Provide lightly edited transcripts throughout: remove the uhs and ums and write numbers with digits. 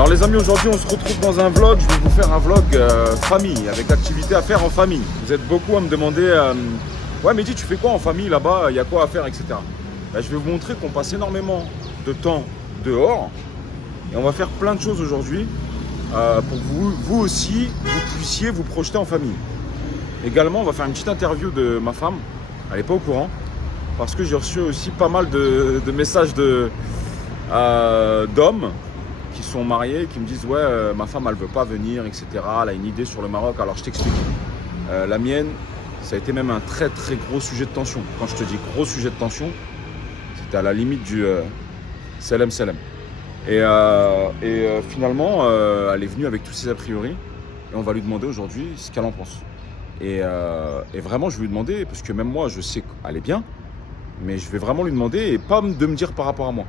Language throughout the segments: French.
Alors les amis, aujourd'hui on se retrouve dans un vlog. Je vais vous faire un vlog famille, avec activités à faire en famille. Vous êtes beaucoup à me demander ouais Mehdi, tu fais quoi en famille là-bas? Il y a quoi à faire, etc. Ben, je vais vous montrer qu'on passe énormément de temps dehors. Et on va faire plein de choses aujourd'hui pour que vous aussi, vous puissiez vous projeter en famille. Également, on va faire une petite interview de ma femme. Elle n'est pas au courant. Parce que j'ai reçu aussi pas mal de messages d'hommes qui sont mariés, qui me disent ouais ma femme elle veut pas venir, etc. Elle a une idée sur le Maroc. Alors je t'explique. La mienne, ça a été même un très très gros sujet de tension. Quand je te dis gros sujet de tension, c'était à la limite du Salem. Et finalement, elle est venue avec tous ses a priori. Et on va lui demander aujourd'hui ce qu'elle en pense. Et vraiment, je vais lui demander, parce que même moi, je sais qu'elle est bien. Mais je vais vraiment lui demander et pas de me dire par rapport à moi.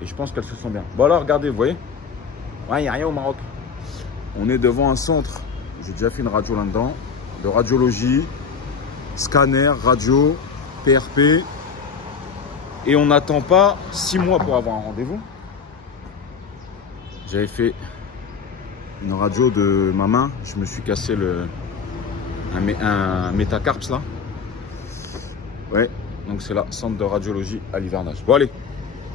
Et je pense qu'elle se sent bien. Bon alors, regardez, vous voyez. Ouais, il n'y a rien au Maroc. On est devant un centre. J'ai déjà fait une radio là-dedans. De radiologie, scanner, radio, PRP. Et on n'attend pas 6 mois pour avoir un rendez-vous. J'avais fait une radio de ma main. Je me suis cassé un métacarps là. Ouais. Donc c'est là, centre de radiologie à l'hivernage. Bon allez,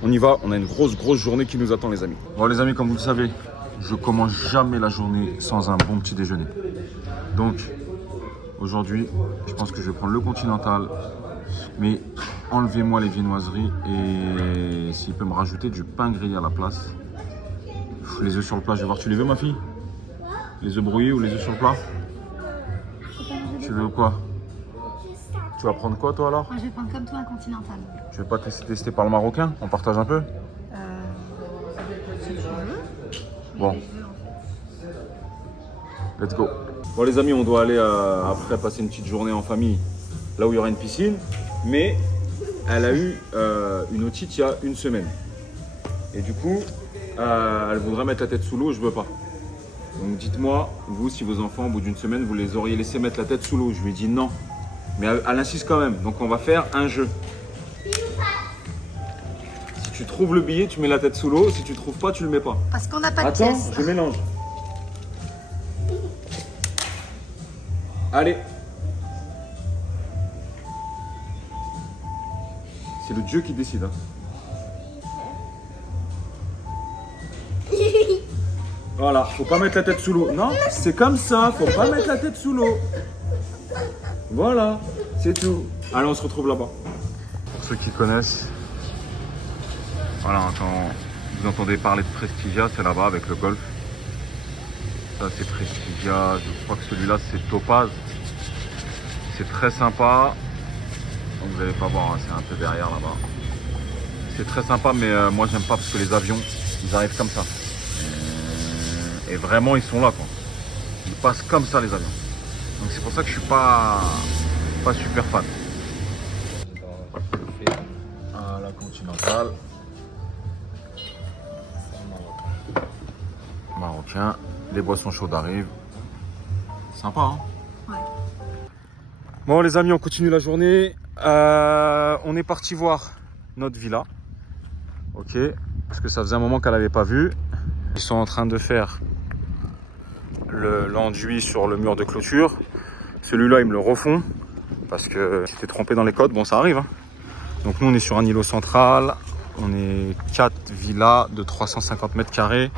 on y va. On a une grosse journée qui nous attend les amis. Bon les amis, comme vous le savez, je commence jamais la journée sans un bon petit déjeuner. Donc aujourd'hui, je pense que je vais prendre le Continental. Mais enlevez-moi les viennoiseries et s'il peut me rajouter du pain grillé à la place. Les œufs sur le plat, je vais voir. Tu les veux ma fille? Les œufs brouillés ou les œufs sur le plat? Tu veux quoi? Tu vas prendre quoi toi alors? Moi je vais prendre comme toi un Continental. Tu veux pas tester par le marocain? On partage un peu? Si tu veux. Bon. Let's go. Bon les amis, on doit aller après passer une petite journée en famille, là où il y aura une piscine. Mais elle a eu une otite il y a une semaine. Et du coup, elle voudrait mettre la tête sous l'eau, je veux pas. Donc dites-moi, vous, si vos enfants, au bout d'une semaine, vous les auriez laissé mettre la tête sous l'eau. Je lui ai dit non. Mais elle insiste quand même. Donc on va faire un jeu. Si tu trouves le billet, tu mets la tête sous l'eau. Si tu trouves pas, tu le mets pas. Parce qu'on n'a pas de Attends, pièces. je mélange. Allez. C'est le Dieu qui décide. Hein. Voilà, faut pas mettre la tête sous l'eau. Non, c'est comme ça, faut pas mettre la tête sous l'eau. Voilà, c'est tout. Allez, on se retrouve là-bas. Pour ceux qui connaissent, voilà, quand vous entendez parler de Prestiggia, c'est là-bas avec le golf. Ça, c'est Prestiggia. Je crois que celui-là, c'est Topaz. C'est très sympa. Donc, vous n'allez pas voir, hein, c'est un peu derrière là-bas. C'est très sympa, mais moi, j'aime pas parce que les avions, ils arrivent comme ça. Et vraiment, ils sont là, quoi. Ils passent comme ça, les avions. Donc c'est pour ça que je suis pas super fan. À la Continentale. Marocain. Les boissons chaudes arrivent. Sympa, hein? Ouais. Bon les amis, on continue la journée. On est parti voir notre villa. Ok. Parce que ça faisait un moment qu'elle n'avait pas vu. Ils sont en train de faire l'enduit sur le mur de clôture. Celui-là, ils me le refont parce que j'étais trompé dans les codes. Bon, ça arrive. Hein. Donc, nous, on est sur un îlot central. On est 4 villas de 350 mètres carrés.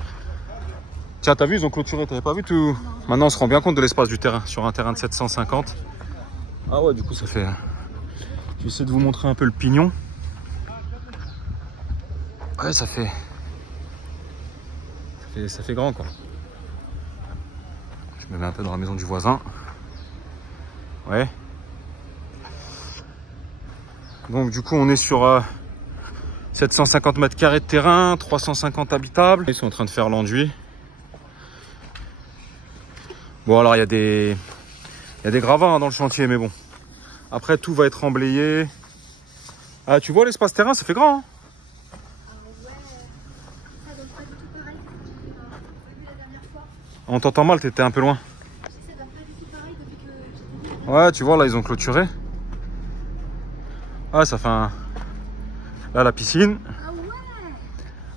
Tiens, t'as vu, ils ont clôturé. T'avais pas vu tout? Non. Maintenant, on se rend bien compte de l'espace du terrain sur un terrain de 750. Ah ouais, du coup, ça fait. J'essaie de vous montrer un peu le pignon. Ouais, ça fait grand, quoi. Je me mets un peu dans la maison du voisin. Ouais. Donc du coup on est sur 750 mètres carrés de terrain, 350 habitables. Ils sont en train de faire l'enduit. Bon alors il y a des gravats hein, dans le chantier, mais bon. Après tout va être emblayé. Ah tu vois l'espace terrain, ça fait grand. Hein. On t'entend mal, t'étais un peu loin. Ouais, tu vois, là, ils ont clôturé. Ouais, ça fait un... Là, la piscine.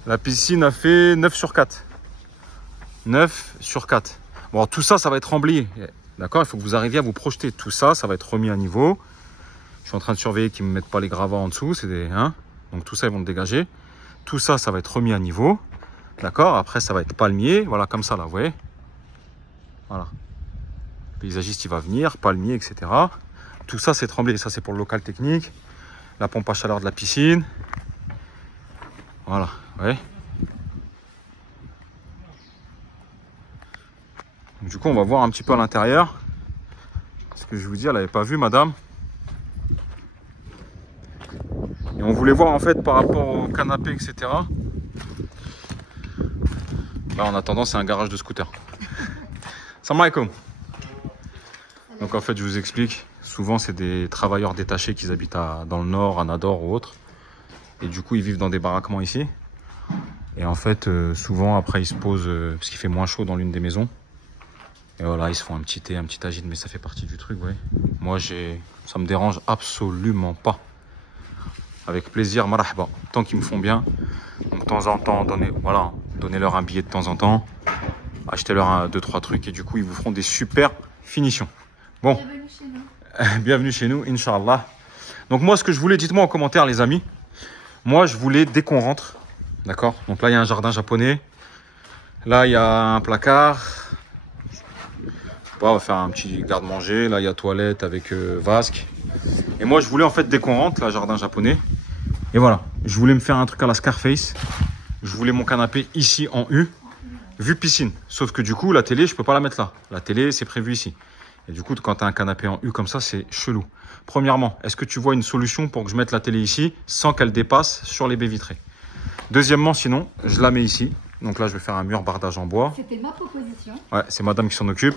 La piscine a fait 9 sur 4. 9 sur 4. Bon, tout ça, ça va être remblayé. D'accord? Il faut que vous arriviez à vous projeter. Tout ça, ça va être remis à niveau. Je suis en train de surveiller qu'ils ne me mettent pas les gravats en dessous. C'est des, hein? Donc tout ça, ils vont le dégager. Tout ça, ça va être remis à niveau. D'accord? Après, ça va être palmier. Voilà, comme ça, là, vous voyez? Voilà. Le paysagiste, il va venir, palmier, etc. Tout ça, c'est tremblé. Ça, c'est pour le local technique. La pompe à chaleur de la piscine. Voilà, ouais. Du coup, on va voir un petit peu à l'intérieur. Ce que je vous dis, elle n'avait pas vu, madame. Et on voulait voir en fait par rapport au canapé, etc. Là, en attendant, c'est un garage de scooter. Salam alaikum. Donc en fait, je vous explique. Souvent, c'est des travailleurs détachés qui habitent dans le nord, à Nador ou autre. Et du coup, ils vivent dans des baraquements ici. Et en fait, souvent, après, ils se posent, parce qu'il fait moins chaud dans l'une des maisons. Et voilà, ils se font un petit thé, un petit agite, mais ça fait partie du truc, ouais. Moi, ça me dérange absolument pas. Avec plaisir, marahba. Tant qu'ils me font bien. Donc, de temps en temps, donnez-leur un billet de temps en temps. Achetez-leur 2-3 trucs et du coup, ils vous feront des super finitions. Bon. Bienvenue chez nous. Bienvenue chez nous, Inch'Allah. Donc, moi, ce que je voulais, dites-moi en commentaire, les amis. Moi, je voulais, dès qu'on rentre, d'accord? Donc là, il y a un jardin japonais. Là, il y a un placard. On va faire un petit garde-manger. Là, il y a toilette avec vasque. Et moi, je voulais en fait, dès qu'on rentre, là, jardin japonais. Et voilà, je voulais me faire un truc à la Scarface. Je voulais mon canapé ici en U, vue piscine. Sauf que du coup, la télé, je peux pas la mettre là. La télé, c'est prévu ici. Et du coup, quand tu as un canapé en U comme ça, c'est chelou. Premièrement, est-ce que tu vois une solution pour que je mette la télé ici sans qu'elle dépasse sur les baies vitrées? Deuxièmement, sinon, je la mets ici. Donc là, je vais faire un mur bardage en bois. C'était ma proposition. Ouais, c'est madame qui s'en occupe.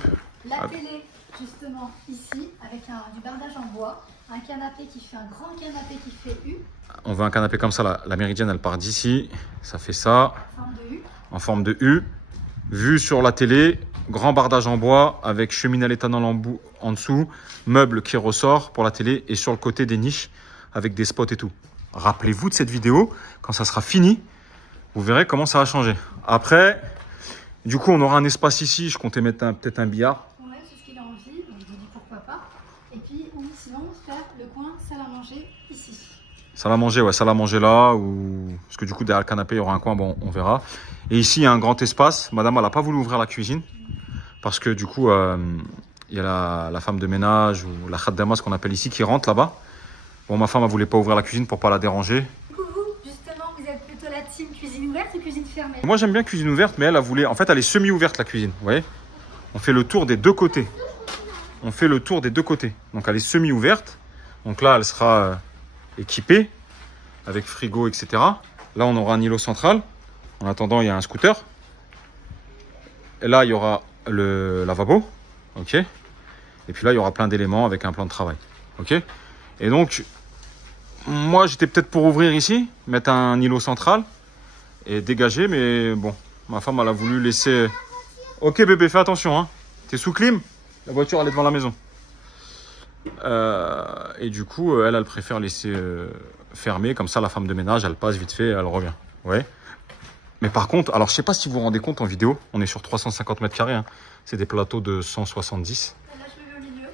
La télé, justement, ici, avec du bardage en bois. Un canapé qui fait un grand canapé qui fait U. On veut un canapé comme ça. La méridienne, elle part d'ici. Ça fait ça. En forme de U. En forme de U. Vue sur la télé. Grand bardage en bois avec cheminée à l'éthanol en dessous. Meuble qui ressort pour la télé. Et sur le côté des niches avec des spots et tout. Rappelez-vous de cette vidéo. Quand ça sera fini, vous verrez comment ça va changer. Après, du coup, on aura un espace ici. Je comptais mettre peut-être un billard. Ouais, c'est ce qu'il a envie. Donc je me dis pourquoi pas. Et puis, ou sinon, faire le coin salle à manger ici. Salle à manger, ouais, salle à manger là. Parce que du coup, derrière le canapé, il y aura un coin. Bon, on verra. Et ici, il y a un grand espace. Madame, elle n'a pas voulu ouvrir la cuisine. Parce que du coup, il y a la femme de ménage ou la khaddama, ce qu'on appelle ici, qui rentre là-bas. Bon, ma femme, elle voulait pas ouvrir la cuisine pour pas la déranger. Du coup, vous, justement, vous êtes plutôt la team cuisine ouverte ou cuisine fermée? Moi, j'aime bien cuisine ouverte, mais elle voulait... En fait, elle est semi-ouverte, la cuisine. Vous voyez? On fait le tour des deux côtés. On fait le tour des deux côtés. Donc, elle est semi-ouverte. Donc là, elle sera équipée avec frigo, etc. Là, on aura un îlot central. En attendant, il y a un scooter. Et là, il y aura le lavabo. OK? Et puis là, il y aura plein d'éléments avec un plan de travail. OK? Et donc, moi, j'étais peut-être pour ouvrir ici, mettre un îlot central et dégager. Mais bon, ma femme, elle a voulu laisser... OK, bébé, fais attention. Hein. T'es sous clim? La voiture, elle est devant la maison. Et du coup, elle préfère laisser fermer. Comme ça, la femme de ménage, elle passe vite fait, elle revient. Ouais. Mais par contre, alors je sais pas si vous vous rendez compte en vidéo, on est sur 350 mètres carrés. Hein. C'est des plateaux de 170. Là, je me mets au milieu.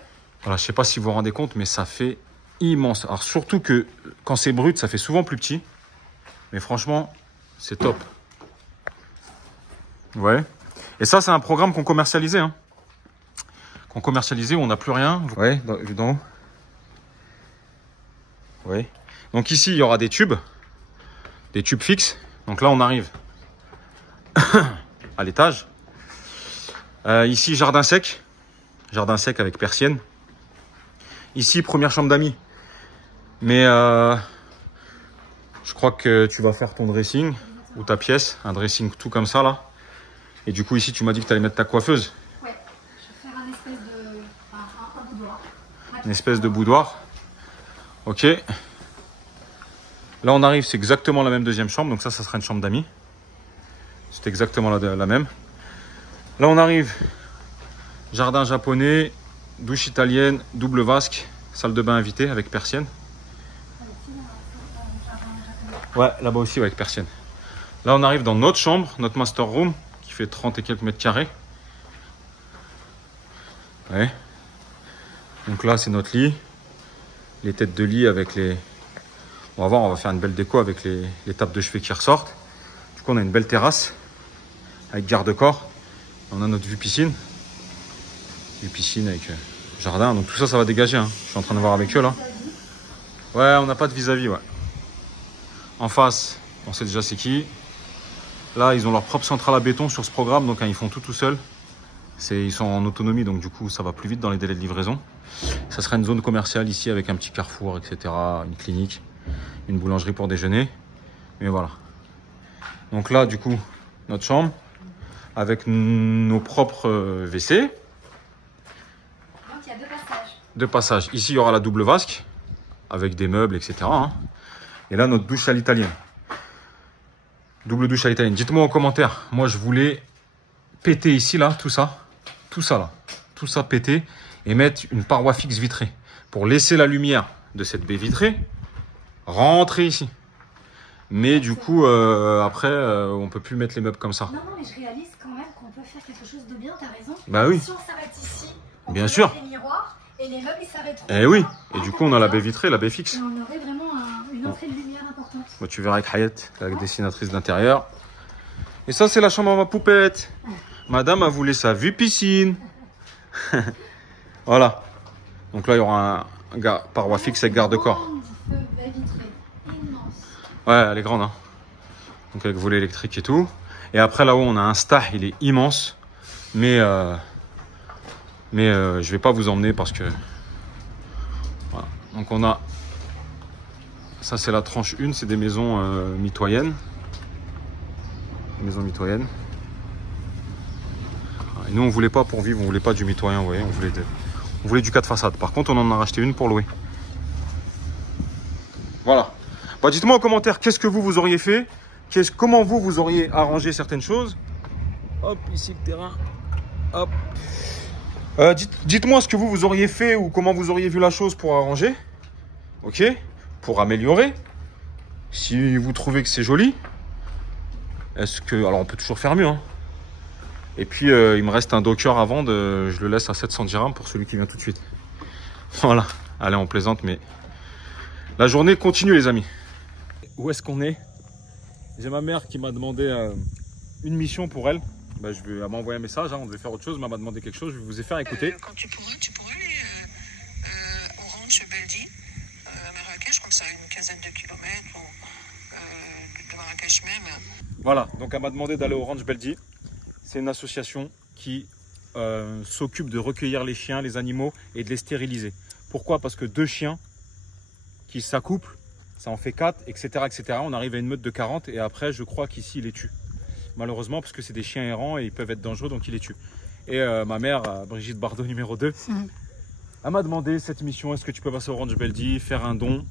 Voilà, je sais pas si vous vous rendez compte, mais ça fait immense. Alors surtout que quand c'est brut, ça fait souvent plus petit. Mais franchement, c'est top. Ouais. Et ça, c'est un programme qu'on commercialisait. Hein. Qu'on commercialisait où on n'a plus rien. Ouais, vu d'en haut. Ouais. Donc ici, il y aura des tubes fixes. Donc là, on arrive à l'étage. Ici, jardin sec avec persienne. Ici, première chambre d'amis. Mais je crois que tu vas faire ton dressing ou ta pièce, un dressing tout comme ça là. Et du coup, ici, tu m'as dit que tu allais mettre ta coiffeuse. Ouais, je vais faire un espèce de un boudoir. Une espèce de boudoir. Ok. Là, on arrive, c'est exactement la même deuxième chambre. Donc ça sera une chambre d'amis. C'est exactement la même. Là, on arrive. Jardin japonais, douche italienne, double vasque, salle de bain invitée avec persienne. Ouais, là-bas aussi, ouais, avec persienne. Là, on arrive dans notre chambre, notre master room, qui fait 30 et quelques mètres carrés. Ouais. Donc là, c'est notre lit. Les têtes de lit avec les... On va voir, on va faire une belle déco avec les tables de chevet qui ressortent. Du coup, on a une belle terrasse avec garde-corps. On a notre vue piscine. Vue piscine avec jardin. Donc tout ça, ça va dégager. Hein. Je suis en train de voir avec eux là. Ouais, on n'a pas de vis-à-vis, ouais. En face, on sait déjà c'est qui. Là, ils ont leur propre centrale à béton sur ce programme. Donc ils font tout seuls. Ils sont en autonomie, donc du coup, ça va plus vite dans les délais de livraison. Ça sera une zone commerciale ici avec un petit carrefour, etc. Une clinique, une boulangerie pour déjeuner. Mais voilà. Donc là, du coup, notre chambre avec nos propres WC. Donc il y a 2 passages. 2 passages. Ici, il y aura la double vasque avec des meubles, etc. Hein. Et là, notre douche à l'italienne. Double douche à l'italienne. Dites-moi en commentaire. Moi, je voulais péter ici, là, tout ça. Tout ça, là. Tout ça péter. Et mettre une paroi fixe vitrée. Pour laisser la lumière de cette baie vitrée rentrer ici. Mais du coup, après, on peut plus mettre les meubles comme ça. Non, mais je réalise quand même qu'on peut faire quelque chose de bien, t'as raison. Bah oui. Si on s'arrête ici, on bien peut sûr. mettre les miroirs et les meubles ils s'arrêteront. Eh oui. Et du coup, on a la baie vitrée, la baie fixe. Et on aurait vraiment une entrée de lumière importante. Bah, tu verras avec Hayat, la dessinatrice d'intérieur. Et ça, c'est la chambre à ma poupette. Madame a voulu sa vue piscine. Voilà. Donc là, il y aura un paroi fixe avec garde-corps. Baie vitrée, immense. Ouais, elle est grande. Hein. Donc avec volet électrique et tout. Et après, là-haut, on a un stah, il est immense. Mais je vais pas vous emmener parce que... Voilà. Donc on a... Ça, c'est la tranche 1, c'est des maisons mitoyennes. Maisons mitoyennes. Et nous, on voulait pas pour vivre, on voulait pas du mitoyen, vous voyez, on voulait du 4 façades. Par contre, on en a racheté une pour louer. Voilà. Bah, dites-moi en commentaire, qu'est-ce que vous auriez fait? Comment vous auriez arrangé certaines choses? Hop, ici le terrain. Hop. Dites-moi ce que vous auriez fait ou comment vous auriez vu la chose pour arranger. Ok? Pour améliorer. Si vous trouvez que c'est joli. Est-ce que... Alors, on peut toujours faire mieux, hein. Et puis, il me reste un docker à vendre. Je le laisse à 700 dirhams pour celui qui vient tout de suite. Voilà. Allez, on plaisante, mais la journée continue, les amis. Où est-ce qu'on est? J'ai ma mère qui m'a demandé une mission pour elle. Bah, elle m'a envoyé un message. Hein, on devait faire autre chose, mais elle m'a demandé quelque chose. Je vais vous ai fait écouter. Quand tu pourras aller au ranch Beldi, à Marrakech. Je crois que ça a une quinzaine de kilomètres de Marrakech même. Voilà. Donc, elle m'a demandé d'aller au ranch Beldi. C'est une association qui s'occupe de recueillir les chiens, les animaux et de les stériliser. Pourquoi? Parce que 2 chiens qui s'accouplent, ça en fait 4, etc., etc. On arrive à une meute de 40 et après, je crois qu'ici, ils les tuent. Malheureusement, parce que c'est des chiens errants et ils peuvent être dangereux, donc ils les tuent. Et ma mère, Brigitte Bardot, numéro 2, elle m'a demandé cette mission, est-ce que tu peux passer au ranch Beldi, faire un don?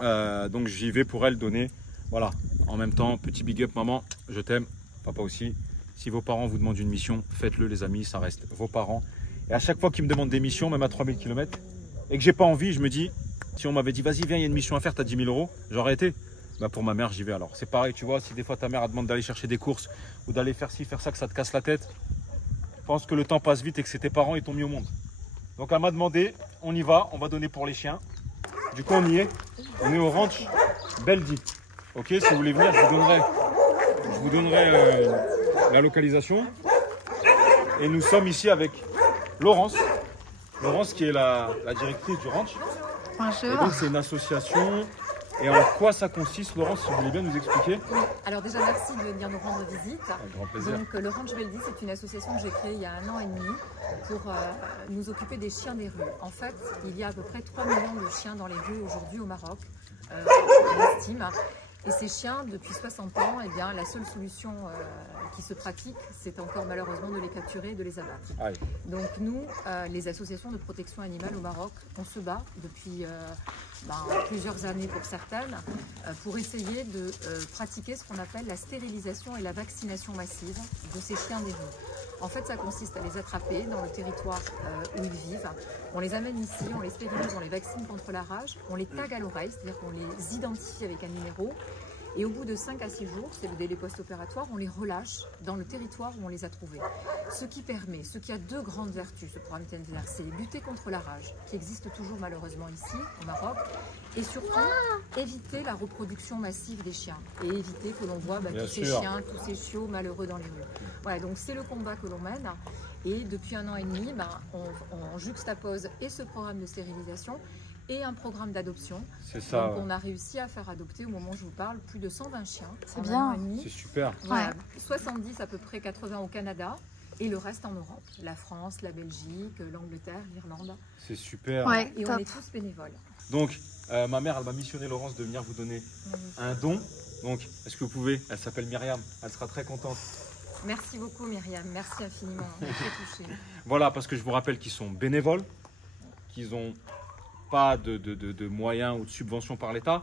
Donc j'y vais pour elle donner. Voilà, en même temps, petit big up maman, je t'aime, papa aussi. Si vos parents vous demandent une mission, faites-le les amis, ça reste vos parents. Et à chaque fois qu'ils me demandent des missions, même à 3000 km, et que j'ai pas envie, je me dis, si on m'avait dit, vas-y, viens, il y a une mission à faire, t'as 10 000 €, j'aurais été. Bah pour ma mère, j'y vais alors. C'est pareil, tu vois, si des fois ta mère demande d'aller chercher des courses ou d'aller faire ci, faire ça, que ça te casse la tête, je pense que le temps passe vite et que c'est tes parents, ils t'ont mis au monde. Donc elle m'a demandé, on y va, on va donner pour les chiens. Du coup, on y est. On est au ranch Beldi. Ok, si vous voulez venir, je vous donnerai la localisation. Et nous sommes ici avec Laurence. Laurence qui est la directrice du ranch. Bonjour. Et donc c'est une association. Et en quoi ça consiste, Laurence, si vous voulez bien nous expliquer? Alors déjà, merci de venir nous rendre visite. Avec grand plaisir. Donc le Ranch Beldi, c'est une association que j'ai créée il y a 1 an et demi pour nous occuper des chiens des rues. En fait, il y a à peu près 3 millions de chiens dans les rues aujourd'hui au Maroc, on estime. Et ces chiens, depuis 60 ans, eh bien, la seule solution qui se pratique, c'est encore malheureusement de les capturer et de les abattre. Aïe. Donc nous, les associations de protection animale au Maroc, on se bat depuis plusieurs années pour certaines, pour essayer de pratiquer ce qu'on appelle la stérilisation et la vaccination massive de ces chiens des rues. En fait, ça consiste à les attraper dans le territoire où ils vivent. On les amène ici, on les stérilise, on les vaccine contre la rage, on les tag à l'oreille, c'est-à-dire qu'on les identifie avec un numéro. Et au bout de 5 à 6 jours, c'est le délai post-opératoire, on les relâche dans le territoire où on les a trouvés. Ce qui a deux grandes vertus, ce programme TNVR, c'est lutter contre la rage, qui existe toujours malheureusement ici, au Maroc, et surtout éviter la reproduction massive des chiens, et éviter que l'on voit tous ces chiens, tous ces chiots malheureux dans les rues. Voilà, donc c'est le combat que l'on mène, et depuis 1 an et demi, on juxtapose et ce programme de stérilisation, et un programme d'adoption. C'est ça. Donc on a réussi à faire adopter, au moment où je vous parle, plus de 120 chiens. C'est bien. C'est super. Voilà, 70 à peu près, 80 au Canada et le reste en Europe. La France, la Belgique, l'Angleterre, l'Irlande. C'est super. Ouais, et top. on est tous bénévoles. Donc, ma mère, elle m'a missionné, Laurence, de venir vous donner un don. Donc, est-ce que vous pouvez? Elle s'appelle Myriam. Elle sera très contente. Merci beaucoup Myriam, merci infiniment. On est très touchés. Voilà, parce que je vous rappelle qu'ils sont bénévoles, qu'ils n'ont pas de moyens ou de subventions par l'État.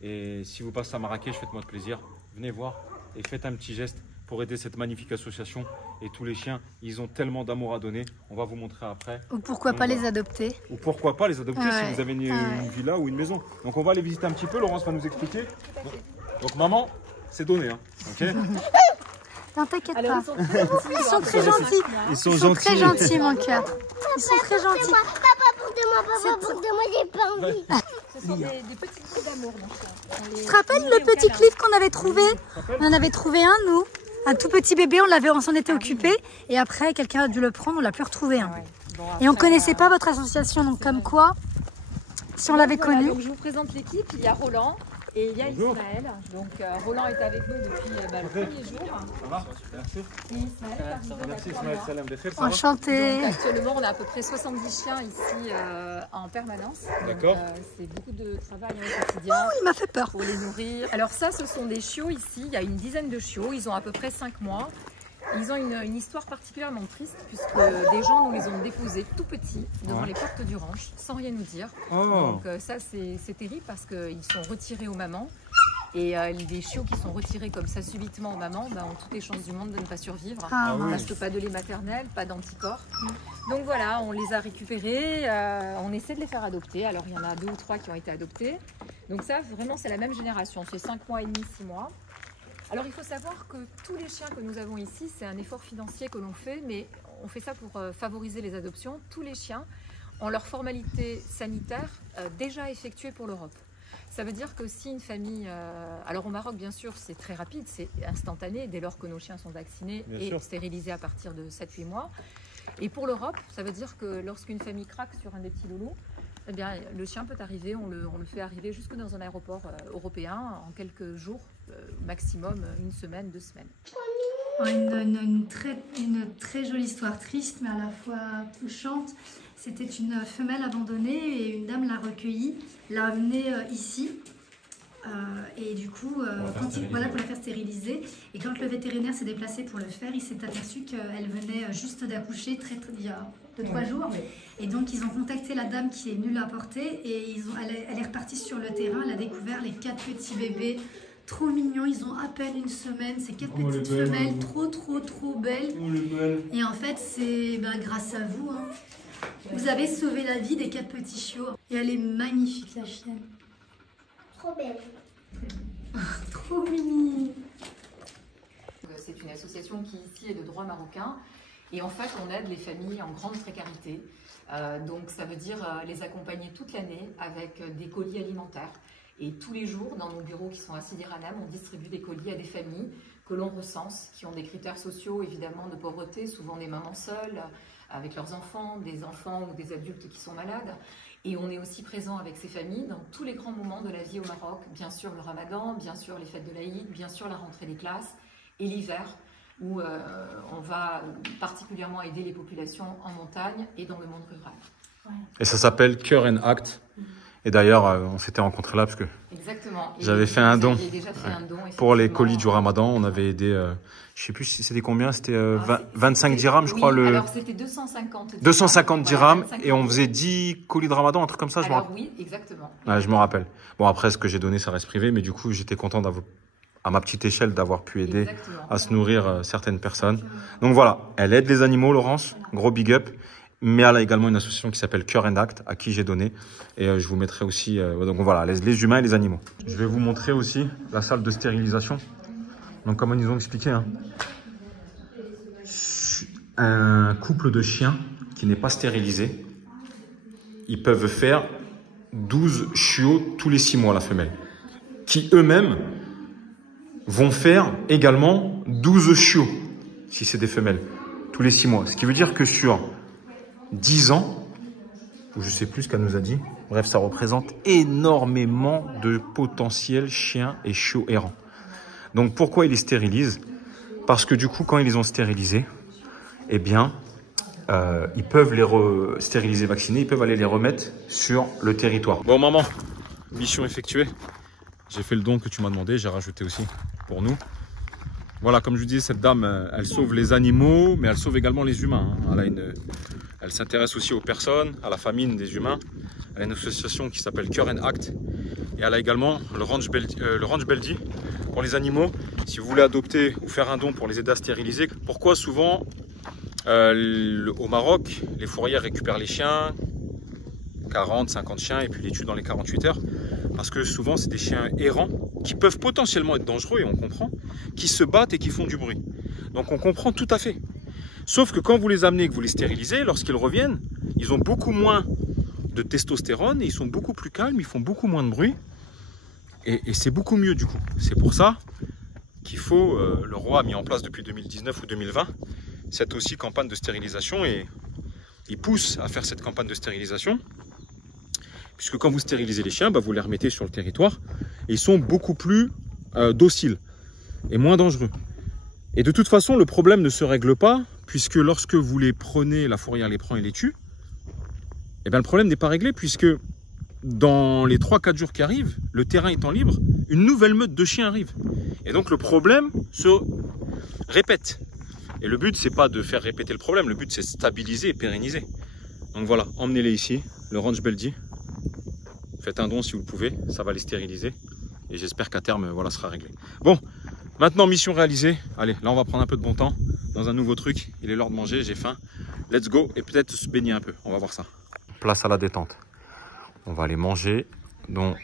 Et si vous passez à Marrakech, faites-moi plaisir. Venez voir et faites un petit geste pour aider cette magnifique association. Et tous les chiens, ils ont tellement d'amour à donner. On va vous montrer après. Ou pourquoi pas les adopter. Ou pourquoi pas les adopter si Ouais. vous avez une villa ou une maison. Donc on va aller visiter un petit peu. Laurence va nous expliquer. Donc maman, c'est donné. Hein. Ok. Non, t'inquiète Alors pas. ils sont très gentils. Ils sont très gentils. Ils sont Très gentils, mon cœur. Ils sont très gentils. Papa, pour moi, j'ai pas envie. Ce sont des petits coups d'amour, mon chien. Tu te rappelles le petit cliff qu'on avait trouvé? On en avait trouvé un, nous. Un tout petit bébé, on s'en était occupé. Et après, quelqu'un a dû le prendre, on l'a plus retrouvé. Hein. Et on connaissait pas votre association, donc comme quoi, si on l'avait connu. Donc je vous présente l'équipe, il y a Roland et il y a Ismaël. Donc Roland est avec nous depuis le premier jour. Ça va? Merci. Et Ismaël est arrivé il y a Merci 3 Ismaël mois. Salam Bekher, ça va? Enchanté. Donc actuellement on a à peu près 70 chiens ici en permanence. Donc, D'accord. c'est beaucoup de travail au quotidien Il m'a fait peur. pour les nourrir. Alors ça ce sont des chiots ici, il y a une dizaine de chiots, ils ont à peu près 5 mois. Ils ont une histoire particulièrement triste puisque des gens nous les ont déposés tout petits devant les portes du ranch sans rien nous dire. Oh. Donc ça c'est terrible parce qu'ils sont retirés aux mamans. Et les chiots qui sont retirés comme ça subitement aux mamans ont toutes les chances du monde de ne pas survivre. Ah, oui. Parce que pas de lait maternel, pas d'anticorps. Donc voilà, on les a récupérés, on essaie de les faire adopter. Alors il y en a 2 ou 3 qui ont été adoptés. Donc ça vraiment c'est la même génération, c'est 5 mois et demi, 6 mois. Alors il faut savoir que tous les chiens que nous avons ici, c'est un effort financier que l'on fait, mais on fait ça pour favoriser les adoptions. Tous les chiens ont leur formalité sanitaire déjà effectuée pour l'Europe. Ça veut dire que si une famille... alors au Maroc, bien sûr, c'est très rapide, c'est instantané dès lors que nos chiens sont vaccinés et stérilisés à partir de 7-8 mois. Et pour l'Europe, ça veut dire que lorsqu'une famille craque sur un des petits loulous, eh bien, le chien peut arriver, on le fait arriver jusque dans un aéroport européen en quelques jours, maximum 1 semaine, 2 semaines. Une très jolie histoire, triste mais à la fois touchante. C'était une femelle abandonnée et une dame l'a recueillie, l'a amenée ici. Et du coup, pour la faire stériliser. Et quand le vétérinaire s'est déplacé pour le faire, il s'est aperçu qu'elle venait juste d'accoucher il y a 2-3 jours. Et donc, ils ont contacté la dame qui est venue la porter et elle est repartie sur le terrain. Elle a découvert les 4 petits bébés. Trop mignons, ils ont à peine 1 semaine. Ces 4 petites femelles, trop belles. Et en fait, c'est grâce à vous. Hein. Vous avez sauvé la vie des 4 petits chiots. Et elle est magnifique, la chienne. Trop belle. Trop mimi. C'est une association qui ici est de droit marocain. Et en fait, on aide les familles en grande précarité. Donc ça veut dire les accompagner toute l'année avec des colis alimentaires. Et tous les jours, dans nos bureaux qui sont à Sidi Ranem, on distribue des colis à des familles que l'on recense, qui ont des critères sociaux, évidemment, de pauvreté, souvent des mamans seules, avec leurs enfants, des enfants ou des adultes qui sont malades. Et on est aussi présent avec ces familles dans tous les grands moments de la vie au Maroc. Bien sûr le Ramadan, bien sûr les fêtes de l'Aïd, bien sûr la rentrée des classes et l'hiver, où on va particulièrement aider les populations en montagne et dans le monde rural. Et ça s'appelle Cœur and Act. Et d'ailleurs, on s'était rencontrés là parce que j'avais fait un don. Déjà fait un don Pour les colis du Ramadan. On avait aidé, je sais plus si c'était combien, c'était 25 dirhams, je crois. Alors c'était 250 dirhams. 250 dirhams voilà, et on faisait 10 colis de Ramadan, un truc comme ça, je me rappelle. Oui, exactement. Ouais, je me rappelle. Bon, après, ce que j'ai donné, ça reste privé, mais du coup, j'étais content à ma petite échelle d'avoir pu aider à se nourrir certaines personnes. Donc voilà, elle aide les animaux, Laurence, gros big up. Mais elle a également une association qui s'appelle Cure and Act, à qui j'ai donné. Et je vous mettrai aussi, donc voilà, les humains et les animaux. Je vais vous montrer aussi la salle de stérilisation. Donc comme ils ont expliqué, hein, un couple de chiens qui n'est pas stérilisé, ils peuvent faire 12 chiots tous les 6 mois, la femelle. Qui eux-mêmes vont faire également 12 chiots, si c'est des femelles, tous les 6 mois. Ce qui veut dire que sur 10 ans, ou je sais plus ce qu'elle nous a dit, bref, ça représente énormément de potentiels chiens et chiots errants. Donc pourquoi ils les stérilisent? Parce que du coup, quand ils les ont stérilisés, eh bien, ils peuvent les stériliser, vacciner, ils peuvent aller les remettre sur le territoire. Bon maman, mission effectuée. J'ai fait le don que tu m'as demandé, j'ai rajouté aussi pour nous. Voilà, comme je vous disais, cette dame, elle sauve les animaux, mais elle sauve également les humains. Hein. Elle s'intéresse aussi aux personnes, à la famine des humains. Elle a une association qui s'appelle Cure and Act. Et elle a également le Ranch Beldi pour les animaux. Si vous voulez adopter ou faire un don pour les aider à stériliser, pourquoi souvent au Maroc, les fourrières récupèrent les chiens, 40, 50 chiens, et puis les tuent dans les 48 heures. Parce que souvent, c'est des chiens errants qui peuvent potentiellement être dangereux, et on comprend, qui se battent et qui font du bruit. Donc on comprend tout à fait. Sauf que quand vous les amenez et que vous les stérilisez, lorsqu'ils reviennent, ils ont beaucoup moins de testostérone et ils sont beaucoup plus calmes, ils font beaucoup moins de bruit. Et c'est beaucoup mieux du coup. C'est pour ça qu'il faut, le roi a mis en place depuis 2019 ou 2020, cette aussi campagne de stérilisation, et il pousse à faire cette campagne de stérilisation. Puisque quand vous stérilisez les chiens, vous les remettez sur le territoire et ils sont beaucoup plus dociles et moins dangereux. Et de toute façon, le problème ne se règle pas, puisque lorsque vous les prenez, la fourrière les prend et les tue, et bien le problème n'est pas réglé, puisque dans les 3-4 jours qui arrivent, le terrain étant libre, une nouvelle meute de chiens arrive. Et donc le problème se répète. Et le but, c'est pas de faire répéter le problème, le but c'est de stabiliser et pérenniser. Donc voilà, emmenez-les ici, le Ranch Beldi. Faites un don si vous le pouvez, ça va les stériliser. Et j'espère qu'à terme, voilà, sera réglé. Bon, maintenant, mission réalisée. Allez, là, on va prendre un peu de bon temps dans un nouveau truc. Il est l'heure de manger, j'ai faim. Let's go, et peut-être se baigner un peu. On va voir ça. Place à la détente. On va aller manger. Donc,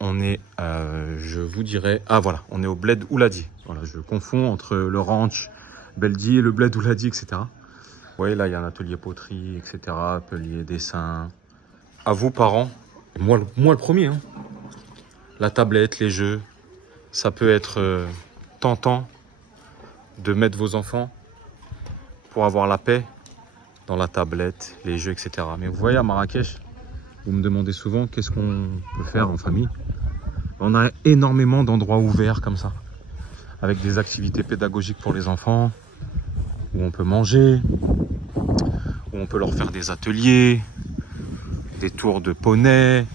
on est, je vous dirais... Ah, voilà, on est au Bled Ouladi. Voilà, je confonds entre le Ranch Beldi et le Bled Ouladi, etc. Vous voyez, là, il y a un atelier poterie, etc. Atelier dessin. À vous, parents. Moi le premier, hein. La tablette, les jeux, ça peut être tentant de mettre vos enfants pour avoir la paix dans la tablette, les jeux, etc. Mais vous voyez, à Marrakech, vous me demandez souvent qu'est-ce qu'on peut faire en famille. On a énormément d'endroits ouverts comme ça, avec des activités pédagogiques pour les enfants, où on peut manger, où on peut leur faire des ateliers, des tours de poney,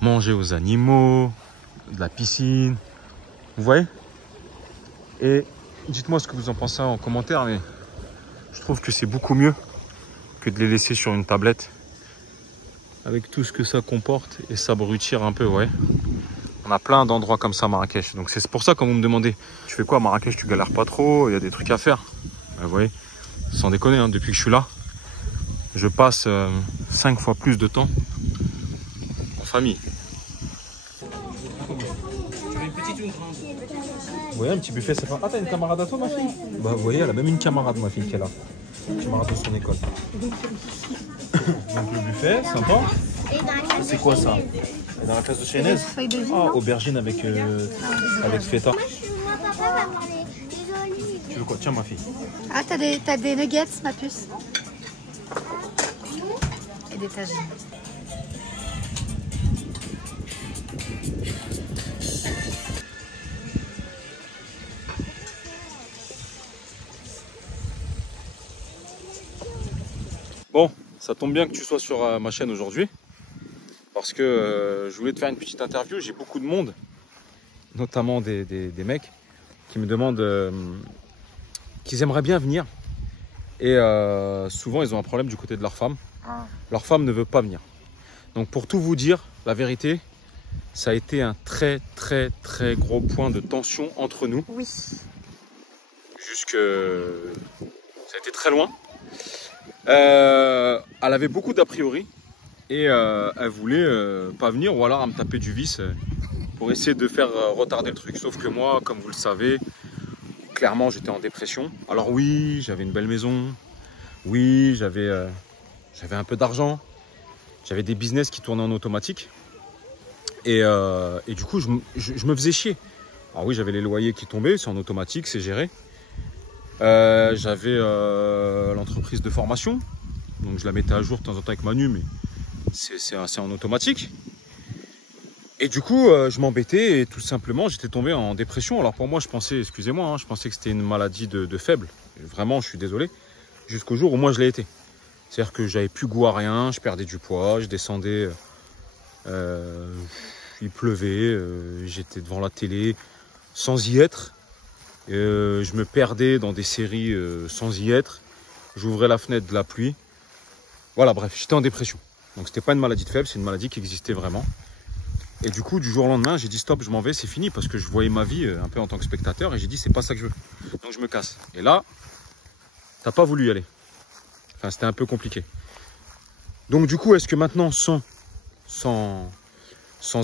manger aux animaux, de la piscine, vous voyez? Et dites-moi ce que vous en pensez en commentaire, mais je trouve que c'est beaucoup mieux que de les laisser sur une tablette avec tout ce que ça comporte et s'abrutir un peu, ouais. On a plein d'endroits comme ça à Marrakech, donc c'est pour ça quand vous me demandez tu fais quoi à Marrakech, tu galères pas trop, il y a des trucs à faire, vous voyez, sans déconner, hein, depuis que je suis là, je passe 5 fois plus de temps en famille. Vous voyez, un petit buffet, c'est pas... Ah, t'as une camarade à toi, ma fille? Bah, vous voyez, elle a même une camarade, ma fille, qui est là. Une camarade de son école. Donc, le buffet, sympa. C'est quoi, ça? Et dans la classe de Chaynez? Ah, aubergine avec feta. Tu veux quoi? Tiens, ma fille. Ah, t'as des nuggets, ma puce. Et des tagines. Bon, ça tombe bien que tu sois sur ma chaîne aujourd'hui, parce que je voulais te faire une petite interview. J'ai beaucoup de monde, notamment des mecs, qui me demandent qu'ils aimeraient bien venir. Et souvent, ils ont un problème du côté de leur femme. Leur femme ne veut pas venir. Donc pour tout vous dire, la vérité, ça a été un très gros point de tension entre nous. Oui. Ça a été très loin. Elle avait beaucoup d'a priori et elle voulait pas venir ou alors à me taper du vice pour essayer de faire retarder le truc. Sauf que moi, comme vous le savez, clairement j'étais en dépression. Alors oui, j'avais une belle maison, oui, j'avais un peu d'argent, j'avais des business qui tournaient en automatique et du coup je me faisais chier. Alors oui, j'avais les loyers qui tombaient, c'est en automatique, c'est géré. J'avais l'entreprise de formation, donc je la mettais à jour de temps en temps avec Manu, mais c'est en automatique. Et du coup, je m'embêtais et tout simplement, j'étais tombé en dépression. Alors pour moi, je pensais, excusez-moi, hein, je pensais que c'était une maladie de faible. Vraiment, je suis désolé. Jusqu'au jour où moi, je l'ai été. C'est-à-dire que j'avais plus goût à rien, je perdais du poids, je descendais, il pleuvait, j'étais devant la télé sans y être. Je me perdais dans des séries sans y être. J'ouvrais la fenêtre de la pluie. Voilà, bref, j'étais en dépression. Donc c'était pas une maladie de faible, c'est une maladie qui existait vraiment. Et du coup, du jour au lendemain, j'ai dit stop, je m'en vais, c'est fini. Parce que je voyais ma vie un peu en tant que spectateur et j'ai dit c'est pas ça que je veux. Donc je me casse. Et là, t'as pas voulu y aller. Enfin, c'était un peu compliqué. Donc du coup, est-ce que maintenant, sans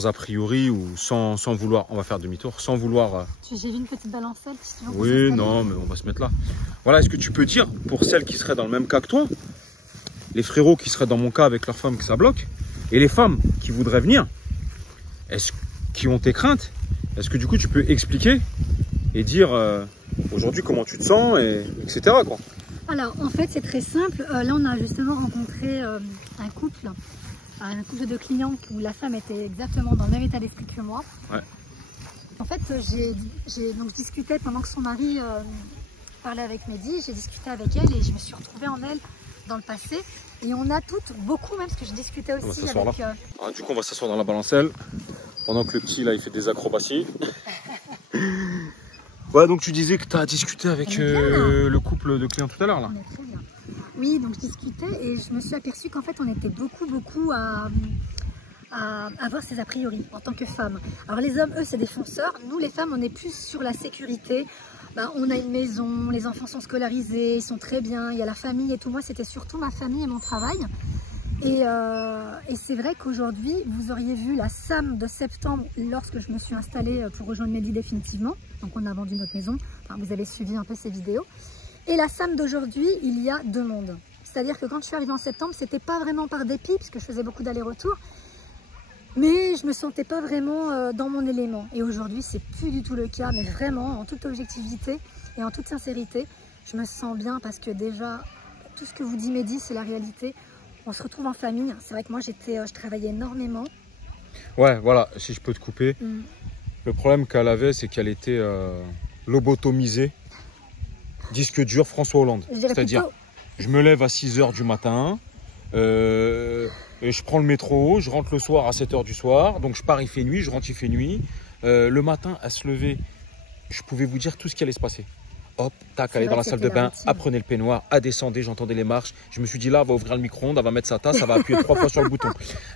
a priori ou sans vouloir, on va faire demi-tour, sans vouloir... J'ai vu une petite balancelle. Si tu veux oui, non, mais on va se mettre là. Voilà, est-ce que tu peux dire, pour celles qui seraient dans le même cas que toi, les frérots qui seraient dans mon cas avec leur femme que ça bloque, et les femmes qui voudraient venir, qui ont tes craintes, est-ce que du coup tu peux expliquer et dire aujourd'hui comment tu te sens, etc. quoi. Alors en fait c'est très simple, là on a justement rencontré un couple de clients où la femme était exactement dans le même état d'esprit que moi. Ouais. En fait donc je discutais pendant que son mari parlait avec Mehdi, j'ai discuté avec elle et je me suis retrouvée en elle dans le passé. Et on a toutes, beaucoup même, parce que je discutais aussi avec... Du coup, on va s'asseoir dans la balancelle, pendant que le petit, là, il fait des acrobaties. Ouais, donc tu disais que tu as discuté avec le couple de clients tout à l'heure, là. On est très bien. Oui, donc je discutais et je me suis aperçue qu'en fait, on était beaucoup à avoir ces a priori en tant que femmes. Alors les hommes, eux, c'est des fonceurs. Nous, les femmes, on est plus sur la sécurité. On a une maison, les enfants sont scolarisés, ils sont très bien, il y a la famille et tout. Moi, c'était surtout ma famille et mon travail. Et c'est vrai qu'aujourd'hui, vous auriez vu la Sam de septembre lorsque je me suis installée pour rejoindre Mehdi définitivement. Donc, on a vendu notre maison. Enfin, vous avez suivi un peu ces vidéos. Et la Sam d'aujourd'hui, il y a deux mondes. C'est-à-dire que quand je suis arrivée en septembre, c'était pas vraiment par dépit, puisque je faisais beaucoup d'allers-retours. Mais je me sentais pas vraiment dans mon élément. Et aujourd'hui, c'est plus du tout le cas, mais vraiment, en toute objectivité et en toute sincérité, je me sens bien parce que déjà, tout ce que vous dit Mehdi, c'est la réalité. On se retrouve en famille. C'est vrai que moi, je travaillais énormément. Ouais, voilà, si je peux te couper. Le problème qu'elle avait, c'est qu'elle était lobotomisée. Disque dur François Hollande. C'est-à-dire, je me lève à 6 h du matin. Je prends le métro, je rentre le soir à 7 h du soir, donc je pars, il fait nuit, je rentre, il fait nuit. Le matin, à se lever, je pouvais vous dire tout ce qui allait se passer. Hop, tac, aller dans la salle de bain, apprenez le peignoir, à descendre, j'entendais les marches. Je me suis dit là, elle va ouvrir le micro-ondes, elle va mettre sa tasse, elle va appuyer 3 fois sur le bouton.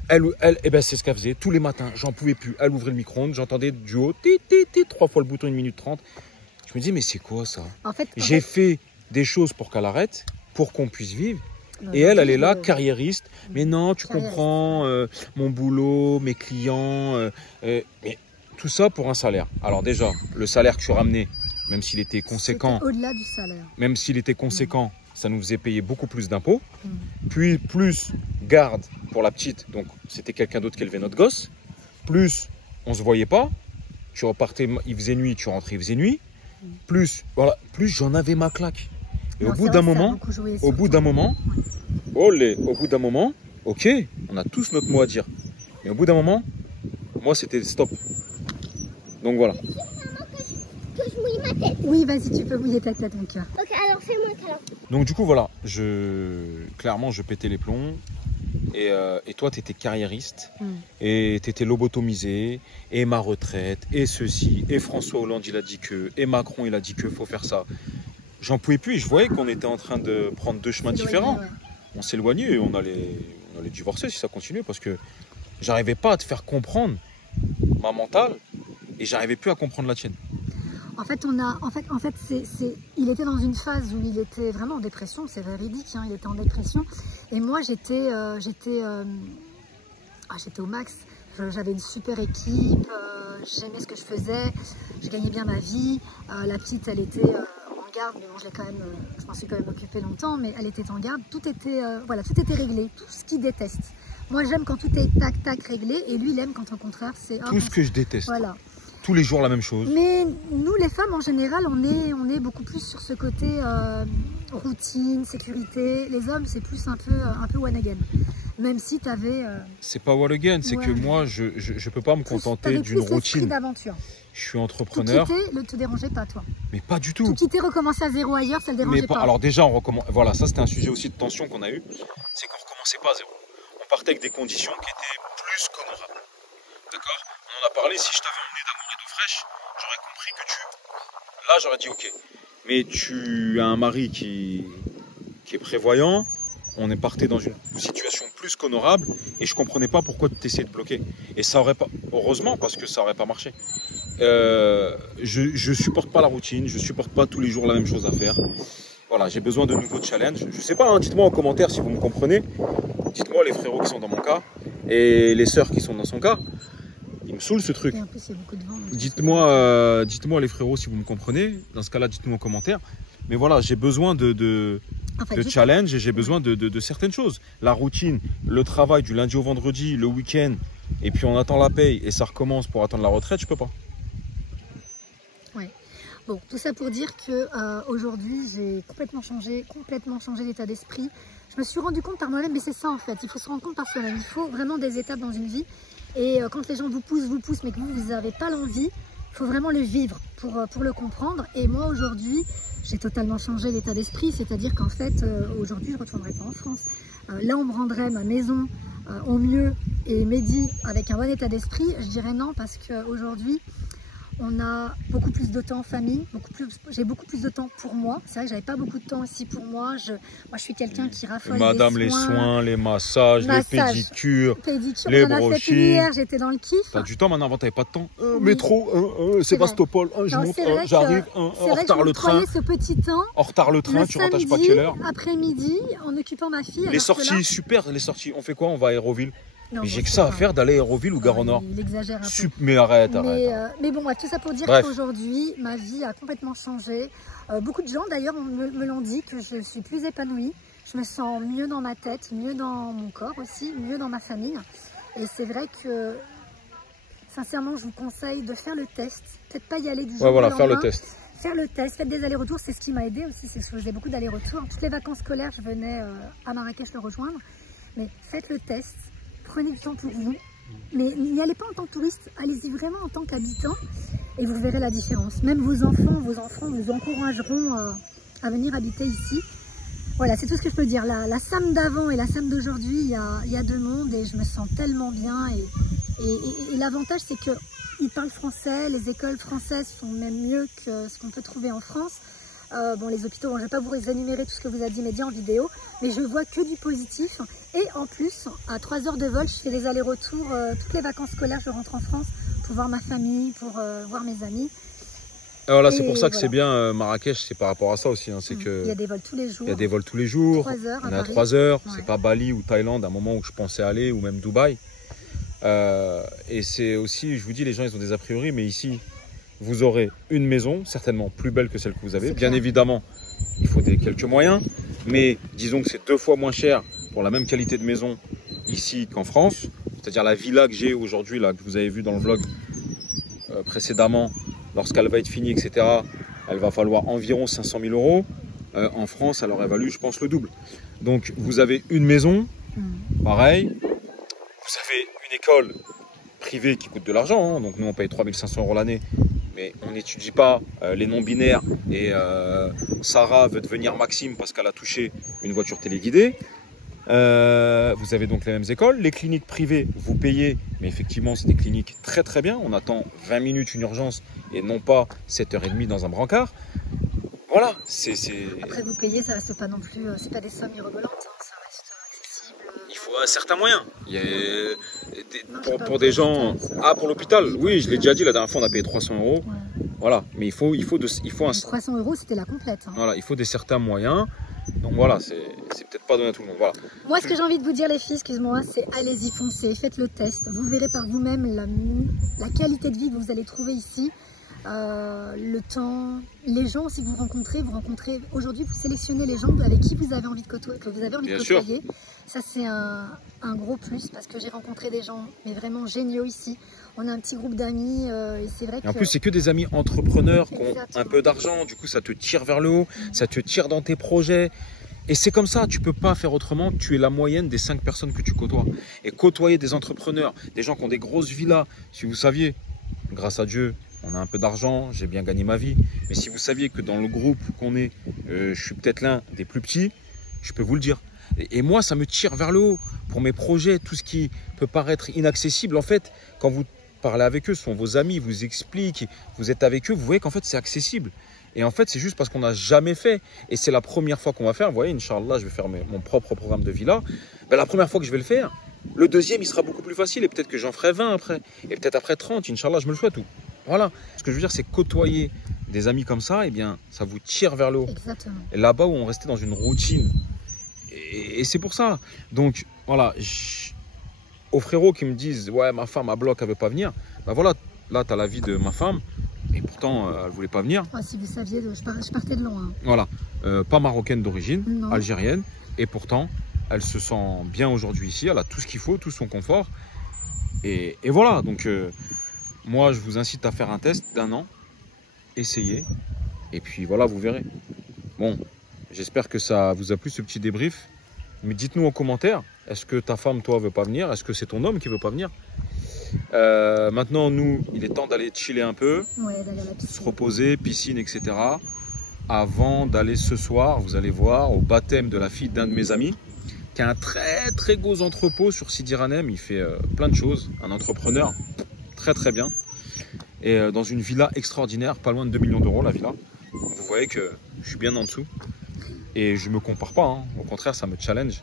Elle, eh ben, c'est ce qu'elle faisait tous les matins, j'en pouvais plus. Elle ouvrait le micro-ondes, j'entendais du haut, 3 fois le bouton, 1 minute 30. Je me dis, mais c'est quoi ça? J'ai fait des choses pour qu'elle arrête, pour qu'on puisse vivre. Et elle est là, carriériste. Mais non, tu comprends, mon boulot, mes clients, mais tout ça pour un salaire. Alors déjà, le salaire que je ramenais, même s'il était conséquent, au-delà du salaire. Même s'il était conséquent, ça nous faisait payer beaucoup plus d'impôts. Puis plus garde pour la petite, donc c'était quelqu'un d'autre qui élevait notre gosse. Plus on se voyait pas. Tu repartais, il faisait nuit, tu rentrais, il faisait nuit. Plus, voilà, plus j'en avais ma claque. Et au bout d'un moment, ok, on a tous notre mot à dire. Mais au bout d'un moment, moi c'était stop. Donc voilà. Que je mouille ma tête. Oui, vas-y, tu peux mouiller ta tête, mon cœur. Ok, alors fais-moi un câlin. Donc du coup voilà, clairement je pétais les plombs. Et toi, tu étais carriériste, et tu étais lobotomisé, et ma retraite, et ceci, et François Hollande, il a dit que, et Macron, il a dit que faut faire ça. J'en pouvais plus, et je voyais qu'on était en train de prendre deux chemins différents. Ouais. On s'éloignait et on allait divorcer si ça continuait, parce que j'arrivais pas à te faire comprendre ma mentale, et j'arrivais plus à comprendre la tienne. En fait, il était dans une phase où il était vraiment en dépression, c'est véridique, hein, il était en dépression. Et moi, j'étais au max. J'avais une super équipe, j'aimais ce que je faisais, je gagnais bien ma vie. La petite, elle était en garde, mais bon, je m'en suis quand même occupée longtemps, mais elle était en garde. Tout était réglé, tout ce qu'il déteste. Moi, j'aime quand tout est tac tac réglé, et lui, il aime quand au contraire c'est tout ce que je déteste. Voilà. Tous les jours la même chose. Mais nous, les femmes, en général, on est beaucoup plus sur ce côté routine, sécurité. Les hommes, c'est plus un peu one again. Même si tu avais... C'est pas one again, c'est que moi, je peux pas me contenter d'une routine. D'aventure. Je suis entrepreneur. Tout quitter ne te dérangeait pas, toi. Mais pas du tout. Tout quitter, recommencer à zéro ailleurs, ça ne le dérangeait pas. Alors déjà, on recommence. Voilà, ça c'était un sujet aussi de tension qu'on a eu. C'est qu'on recommençait pas à zéro. On partait avec des conditions qui étaient plus qu'honorables. D'accord? On en a parlé, si je t'avais emmené d'amour et d'eau fraîche, j'aurais compris que là, j'aurais dit ok. Mais tu as un mari qui est prévoyant. On est parti dans une situation plus qu'honorable et je comprenais pas pourquoi tu essayais de bloquer. Et ça aurait pas, heureusement, parce que ça aurait pas marché. Je supporte pas la routine, je supporte pas tous les jours la même chose à faire. Voilà, j'ai besoin de nouveaux challenges. Je sais pas, hein, dites-moi en commentaire si vous me comprenez. Dites-moi les frérots qui sont dans mon cas et les sœurs qui sont dans son cas. Il me saoule ce truc. Et en plus, il y a beaucoup de vent. Dites-moi les frérots si vous me comprenez. Dans ce cas-là, dites-moi en commentaire. Mais voilà, j'ai besoin de challenge et j'ai besoin de certaines choses. La routine, le travail du lundi au vendredi, le week-end, et puis on attend la paye et ça recommence pour attendre la retraite, je peux pas. Ouais. Bon, tout ça pour dire que aujourd'hui, j'ai complètement changé d'état d'esprit. Je me suis rendu compte par moi-même, mais c'est ça en fait, il faut se rendre compte par soi-même. Il faut vraiment des étapes dans une vie. Et quand les gens vous poussent, mais que vous n'avez pas l'envie, il faut vraiment le vivre pour le comprendre. Et moi aujourd'hui, j'ai totalement changé d'état d'esprit, c'est-à-dire qu'en fait, aujourd'hui, je ne retournerai pas en France. Là, on me rendrait ma maison au mieux et Mehdi avec un bon état d'esprit. Je dirais non parce qu'aujourd'hui, on a beaucoup plus de temps en famille, j'ai beaucoup plus de temps pour moi. C'est vrai que j'avais pas beaucoup de temps aussi pour moi. Moi, je suis quelqu'un qui raffole Madame, des soins, les massages, les pédicures, les brushings. Hier, j'étais dans le kiff. T'as du temps maintenant, avant t'avais pas de temps. Métro, Sébastopol, je monte, j'arrive, en retard le train. Ce petit temps. En retard le train, tu rentres à je sais pas quelle heure. Après-midi, en occupant ma fille. Les sorties, super, les sorties. On fait quoi? On va à Aéroville. Mais j'ai que ça à faire d'aller à Aéroville ou Gare au Nord. Il exagère un peu. Mais arrête. Mais bon, tout ça pour dire qu'aujourd'hui, ma vie a complètement changé. Beaucoup de gens d'ailleurs me l'ont dit, que je suis plus épanouie. Je me sens mieux dans ma tête, mieux dans mon corps aussi, mieux dans ma famille. Et c'est vrai que, sincèrement, je vous conseille de faire le test. Peut-être pas y aller du jour au lendemain. Faire le test. Faire le test, faites des allers-retours, c'est ce qui m'a aidé aussi. C'est que je faisais beaucoup d'allers-retours. Toutes les vacances scolaires, je venais à Marrakech le rejoindre. Mais faites le test. Prenez du temps pour vous, mais n'y allez pas en tant que touriste, allez-y vraiment en tant qu'habitant et vous verrez la différence. Même vos enfants vous encourageront à venir habiter ici. Voilà, c'est tout ce que je peux dire. La Sam d'avant et la Sam d'aujourd'hui, il y a deux mondes et je me sens tellement bien. Et l'avantage, c'est qu'ils parlent français, les écoles françaises sont même mieux que ce qu'on peut trouver en France. Bon, les hôpitaux, je ne vais pas vous énumérer tout ce que vous a dit Mehdi en vidéo, mais je vois que du positif. Et en plus, à 3 heures de vol, je fais des allers-retours. Toutes les vacances scolaires, je rentre en France pour voir ma famille, pour voir mes amis. Voilà, c'est pour ça que c'est bien Marrakech, c'est par rapport à ça aussi. Hein, c'est que il y a des vols tous les jours. Il y a des vols tous les jours. 3 heures, on est à 3 heures. Ouais. C'est pas Bali ou Thaïlande, à un moment où je pensais aller, ou même Dubaï. Et c'est aussi, je vous dis, les gens, ils ont des a priori, mais ici, vous aurez une maison, certainement plus belle que celle que vous avez. Bien évidemment, il faut quelques moyens, mais disons que c'est 2 fois moins cher pour la même qualité de maison ici qu'en France. C'est-à-dire la villa que j'ai aujourd'hui, là, que vous avez vu dans le vlog précédemment, lorsqu'elle va être finie, etc., elle va falloir environ 500 000 euros. En France, elle aurait valu, je pense, le double. Donc, vous avez une maison, pareil. Vous avez une école privée qui coûte de l'argent. Hein. Donc, nous, on paye 3 500 euros l'année. Mais on n'étudie pas les non-binaires et Sarah veut devenir Maxime parce qu'elle a touché une voiture téléguidée. Vous avez donc les mêmes écoles. Les cliniques privées, vous payez, mais effectivement, c'est des cliniques très très bien. On attend 20 minutes une urgence et non pas 7h30 dans un brancard. Voilà. Après, vous payez, ça reste pas non plus, c'est pas des sommes mirobolantes, hein, ça reste accessible. Il faut un certain moyen. Il y a pour des gens... Ah, pour l'hôpital, oui, je l'ai déjà dit, la dernière fois, on a payé 300 euros. Ouais. Voilà, mais il faut un... 300 €, c'était la complète. Hein. Voilà, il faut des certains moyens. Donc voilà, c'est peut-être pas donné à tout le monde. Voilà. Moi, ce que j'ai envie de vous dire, les filles, excuse-moi, c'est allez-y, foncez, faites le test. Vous verrez par vous-même la qualité de vie que vous allez trouver ici. Le temps, les gens aussi que vous rencontrez aujourd'hui, vous sélectionnez les gens avec qui vous avez envie de côtoyer, que vous avez envie de côtoyer. Ça, c'est un gros plus parce que j'ai rencontré des gens mais vraiment géniaux ici. On a un petit groupe d'amis et c'est vrai que... En plus, c'est que des amis entrepreneurs qui ont un peu d'argent. Du coup, ça te tire vers le haut, ça te tire dans tes projets. Et c'est comme ça, tu peux pas faire autrement. Tu es la moyenne des 5 personnes que tu côtoies. Et côtoyer des entrepreneurs, des gens qui ont des grosses villas, si vous saviez, grâce à Dieu, on a un peu d'argent, j'ai bien gagné ma vie. Mais si vous saviez que dans le groupe qu'on est, je suis peut-être l'un des plus petits, je peux vous le dire. Et moi, ça me tire vers le haut. Pour mes projets, tout ce qui peut paraître inaccessible, en fait, quand vous parlez avec eux, ce sont vos amis, vous expliquent, vous êtes avec eux, vous voyez qu'en fait, c'est accessible. Et en fait, c'est juste parce qu'on n'a jamais fait. Et c'est la première fois qu'on va faire. Vous voyez, Inch'Allah, je vais faire mon propre programme de villa. Ben, la première fois que je vais le faire, le deuxième, il sera beaucoup plus facile. Et peut-être que j'en ferai 20 après. Et peut-être après 30. Inch'Allah, je me le souhaite. Voilà. Ce que je veux dire, c'est côtoyer des amis comme ça, eh bien, ça vous tire vers le haut. Exactement. Et là-bas où on restait dans une routine. Et c'est pour ça. Donc, voilà. Aux frérots qui me disent, ouais, ma femme à bloc, elle ne veut pas venir. Ben voilà, là, tu as l'avis de ma femme. Et pourtant, elle ne voulait pas venir. Oh, si vous saviez, je partais de loin. Voilà. Pas marocaine d'origine, algérienne. Et pourtant, elle se sent bien aujourd'hui ici. Elle a tout ce qu'il faut, tout son confort. Et voilà. Donc, moi, je vous incite à faire un test d'1 an. Essayez. Et puis, voilà, vous verrez. Bon, j'espère que ça vous a plu, ce petit débrief. Mais dites-nous en commentaire, est-ce que ta femme, toi, veut pas venir? Est-ce que c'est ton homme qui veut pas venir? Maintenant, nous, il est temps d'aller chiller un peu, d'aller à la piscine. Se reposer, piscine, etc. Avant d'aller ce soir, vous allez voir, au baptême de la fille d'un de mes amis, qui a un très très gros entrepôt sur Sidi Ranem. Il fait plein de choses, un entrepreneur très très bien. Et dans une villa extraordinaire, pas loin de 2 millions d'euros la villa. Donc, vous voyez que je suis bien en dessous. Et je ne me compare pas, hein. Au contraire, ça me challenge.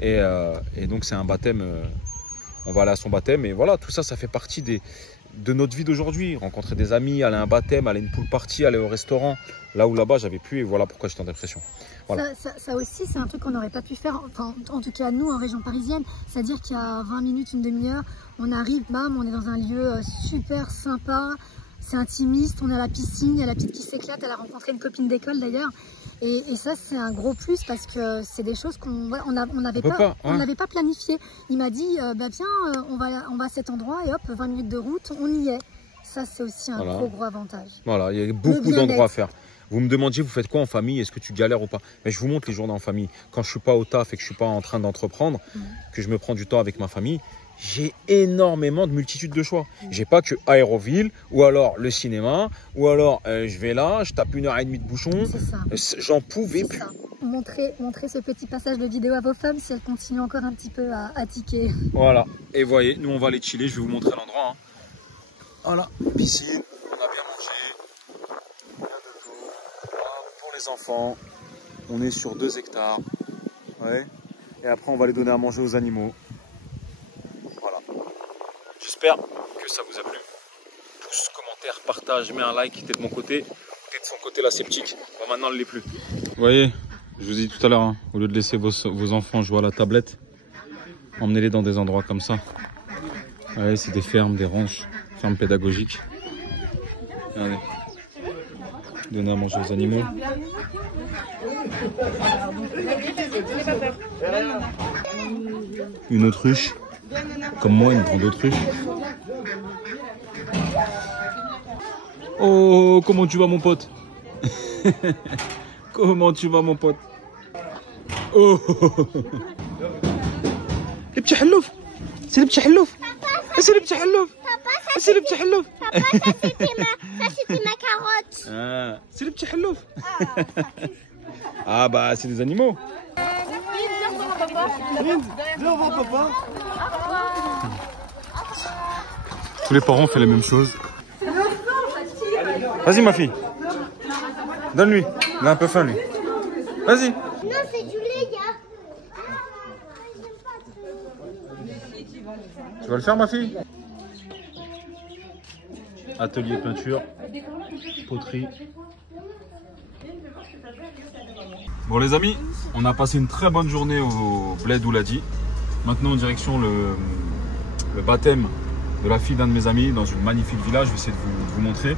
Et donc c'est un baptême... on va aller à son baptême et voilà, tout ça, ça fait partie de notre vie d'aujourd'hui. Rencontrer des amis, aller à un baptême, aller à une pool party, aller au restaurant. Là où là-bas, j'avais pu et voilà pourquoi j'étais en dépression. Voilà. Ça aussi, c'est un truc qu'on n'aurait pas pu faire, enfin, en tout cas nous, en région parisienne. C'est-à-dire qu'il y a 20 minutes, une demi-heure, on arrive, bam, on est dans un lieu super sympa, c'est intimiste, on est à la piscine, il y a la petite qui s'éclate, elle a rencontré une copine d'école d'ailleurs. Et ça, c'est un gros plus parce que c'est des choses qu'on n'avait pas planifié. Il m'a dit, bah viens, on va à cet endroit et hop, 20 minutes de route, on y est. Ça, c'est aussi un gros avantage. Voilà, il y a beaucoup d'endroits à faire. Vous me demandiez, vous faites quoi en famille? Est-ce que tu galères ou pas? Mais je vous montre les journées en famille. Quand je suis pas au taf et que je suis pas en train d'entreprendre, que je me prends du temps avec ma famille, j'ai énormément de multitudes de choix. J'ai pas que Aéroville, ou alors le cinéma, ou alors je vais là, je tape 1h30 de bouchon. C'est ça. J'en pouvais plus. Montrez ce petit passage de vidéo à vos femmes si elles continuent encore un petit peu à tiquer. Voilà. Et voyez, nous on va aller chiller, je vais vous montrer l'endroit. Hein. Voilà, piscine, on a bien mangé. Rien de tout. Voilà, pour les enfants, on est sur 2 hectares. Ouais. Et après on va les donner à manger aux animaux. Voilà. J'espère que ça vous a plu. Pouce, commentaire, partage, mets un like, t'es de mon côté. T'es de son côté la sceptique. Bon, maintenant elle ne l'est plus. Vous voyez, je vous ai dit tout à l'heure, hein, au lieu de laisser vos enfants jouer à la tablette, emmenez-les dans des endroits comme ça. Ouais, c'est des fermes, des ranches, fermes pédagogiques. Regardez. Donner à manger aux animaux. Une autruche. Comme moi, une grande autruche. Oh, comment tu vas mon pote? Comment tu vas mon pote? Oh, les petits hallouf. C'est les petits hallouf. C'est les petits hallouf. C'est les petits hallouf. Papa, ça c'était ma carotte. Ah, c'est les petits hallouf. Ah bah c'est des animaux. Viens voir papa. Tous les parents font la même chose. Vas-y ma fille. Donne-lui. Il a un peu faim lui. Vas-y. Non, c'est du lait, gars. Tu vas le faire ma fille? atelier peinture, poterie. Bon les amis, on a passé une très bonne journée au Bled Ouladi. Maintenant en direction le baptême de la fille d'un de mes amis dans une magnifique villa. Je vais essayer de vous montrer.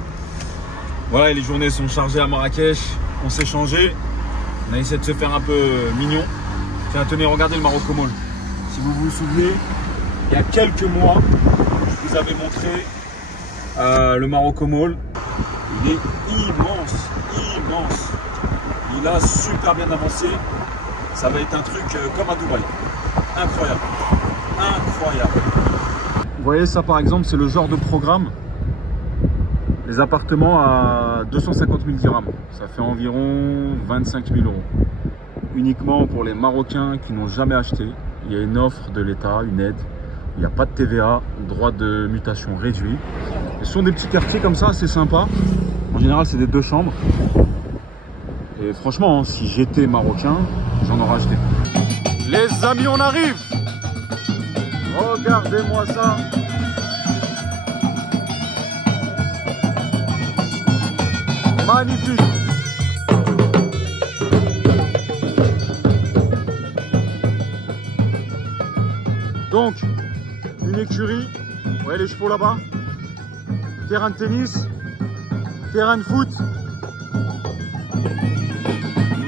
Voilà, et les journées sont chargées à Marrakech. On s'est changé. On a essayé de se faire un peu mignon. Tiens, tenez, regardez le Marocco Mall. Si vous vous souvenez, il y a quelques mois, je vous avais montré le Marocco Mall. Il est immense, immense. Il a super bien avancé. Ça va être un truc comme à Dubaï. Incroyable. Incroyable. Vous voyez ça par exemple, c'est le genre de programme. Les appartements à 250 000 dirhams. Ça fait environ 25 000 euros. Uniquement pour les Marocains qui n'ont jamais acheté. Il y a une offre de l'État, une aide. Il n'y a pas de TVA, droit de mutation réduit. Ce sont des petits quartiers comme ça, assez sympas. En général, c'est des 2 chambres. Et franchement, hein, si j'étais Marocain, j'en aurais acheté. Les amis, on arrive! Regardez-moi ça! Magnifique! Donc, une écurie, vous voyez les chevaux là-bas, terrain de tennis, terrain de foot,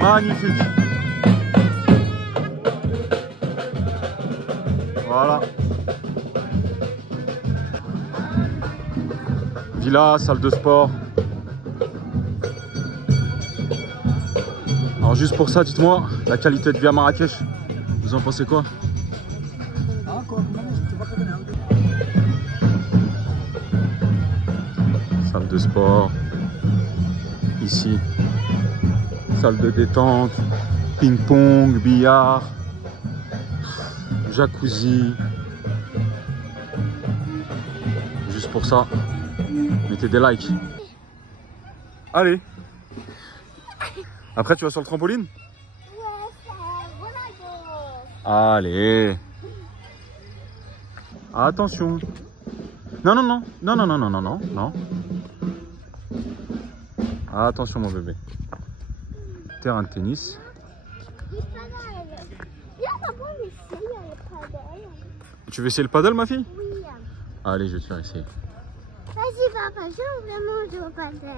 magnifique. Voilà. Villa, salle de sport. Alors juste pour ça, dites-moi, la qualité de vie à Marrakech, vous en pensez quoi? Salle de sport, ici, salle de détente, ping-pong, billard, jacuzzi. Juste pour ça, mettez des likes. Allez. Après tu vas sur le trampoline? Ouais, Allez. Attention. Non, non, non. Non, non, non, non, non, non, non. Attention mon bébé. Terrain de tennis. Tu veux essayer le paddle, ma fille? Oui. Allez, je vais te faire essayer. Vas-y papa, je veux vraiment jouer au paddle.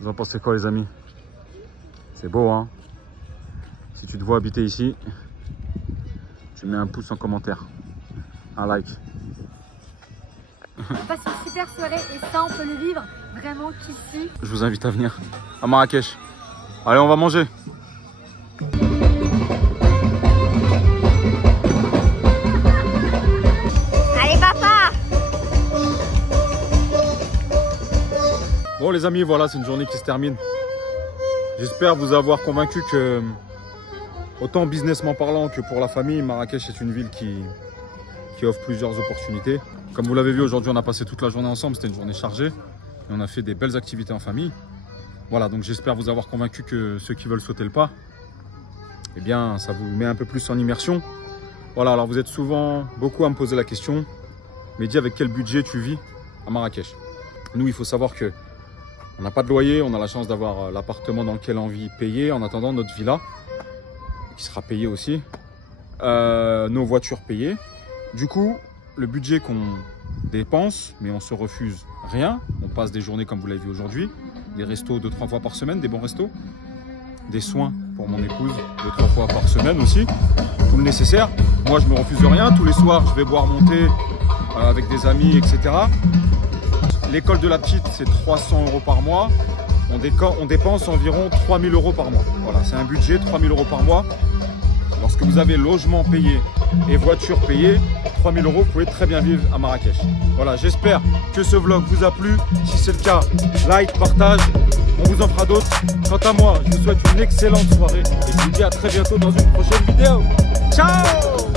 Vous en pensez quoi les amis? C'est beau hein? Si tu te vois habiter ici, tu mets un pouce en commentaire, un like. On passe une super soirée et ça on peut le vivre vraiment qu'ici. Je vous invite à venir à Marrakech. Allez, on va manger. Allez papa! Bon les amis, voilà, c'est une journée qui se termine. J'espère vous avoir convaincu que, autant businessment parlant que pour la famille, Marrakech est une ville qui offre plusieurs opportunités. Comme vous l'avez vu, aujourd'hui on a passé toute la journée ensemble, c'était une journée chargée. Et on a fait des belles activités en famille. Voilà, donc j'espère vous avoir convaincu que ceux qui veulent sauter le pas, eh bien ça vous met un peu plus en immersion. Voilà, alors vous êtes souvent beaucoup à me poser la question, mais dis avec quel budget tu vis à Marrakech? Nous, il faut savoir que on n'a pas de loyer, on a la chance d'avoir l'appartement dans lequel on vit payé en attendant notre villa, qui sera payée aussi, nos voitures payées. Du coup, le budget qu'on dépense, mais on se refuse rien, on passe des journées comme vous l'avez vu aujourd'hui, des restos 2-3 fois par semaine, des bons restos, des soins pour mon épouse 2-3 fois par semaine aussi, tout le nécessaire. Moi, je me refuse rien, tous les soirs, je vais boire mon thé avec des amis, etc. L'école de la petite, c'est 300 € par mois. On dépense environ 3 000 € par mois. Voilà, c'est un budget, 3 000 € par mois. Lorsque vous avez logement payé et voiture payée, 3 000 €, vous pouvez très bien vivre à Marrakech. Voilà, j'espère que ce vlog vous a plu. Si c'est le cas, like, partage. On vous en fera d'autres. Quant à moi, je vous souhaite une excellente soirée et je vous dis à très bientôt dans une prochaine vidéo. Ciao!